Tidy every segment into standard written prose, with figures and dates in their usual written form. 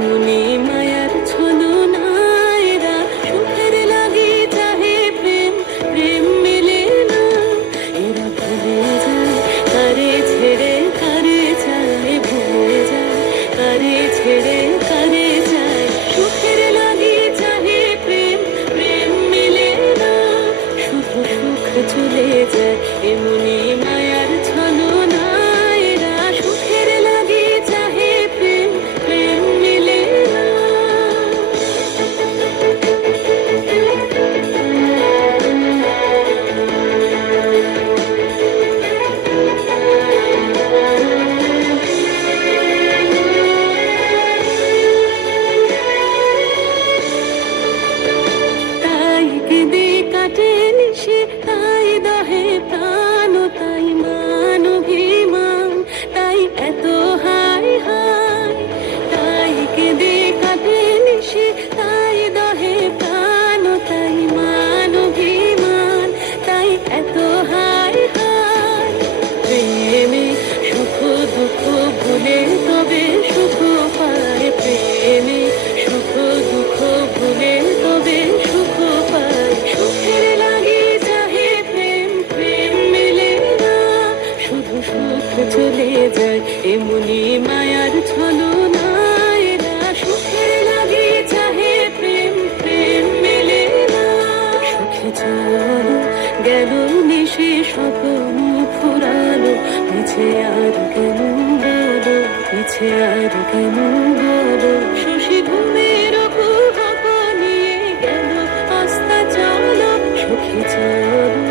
এমনি মায়ার ছলনা এরা সুখের লাগি চাহে প্রেম প্রেম মেলে না এরা ভুলে যায় কারে ছেড়ে কারে চায় ভুলে যায় কারে ছেড়ে কারে চায় সুখের লাগি চাহে প্রেম প্রেম মেলে না শুধু সুখ চলে যায় এমনি মায়ার ছলনা এরা সুখের লাগি চাহে প্রেম প্রেম মেলে না তাই কেঁদে কাটে নিশে তাই দহে প্রাণ তাই মান অভিমান তাই এত হায় হায় তাই কেঁদে কাটে নিশে তাই দহে প্রাণ তাই মান অভিমান তাই এত হায় হায় প্রেমে সুখ দুঃখ ভুলে তবে সুখ পায় প্রেমে সুখ দুঃখ ভুলে তবে সুখ পায় সুখের লাগি চাহে প্রেম প্রেম মেলে না শুধু সুখ চলে যায় এমনি মায়ার ছলনা এরা সুখের লাগি চাহে প্রেম প্রেম মেলে না সুখে চলো গেল নিশে স্বপ্ন ফুরালো মিছে আর কেন বলো মিছে আর কেন বলো শশী ঘুমের কুহক নিয়ে গেল আস্তা চলো সুখে চলো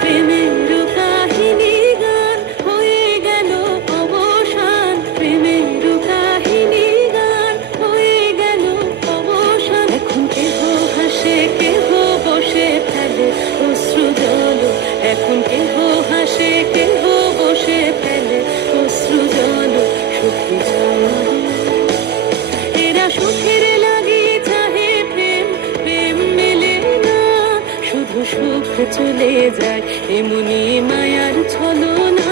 প্রেমের কাহিনী গান হয়ে গেল অবসান প্রেমের কাহিনী গান হয়ে গেল অবসান এখন কেহ হাসে কেহ বসে ফেলে অশ্রু জল এখন কেহ হাসে কেহ বসে ফেলে অশ্রু জল সুখে চলো এরা সুখের লাগি চাহে প্রেম প্রেম মেলে না শুধু সুখ চলে যায় এমনি মায়ার ছলনা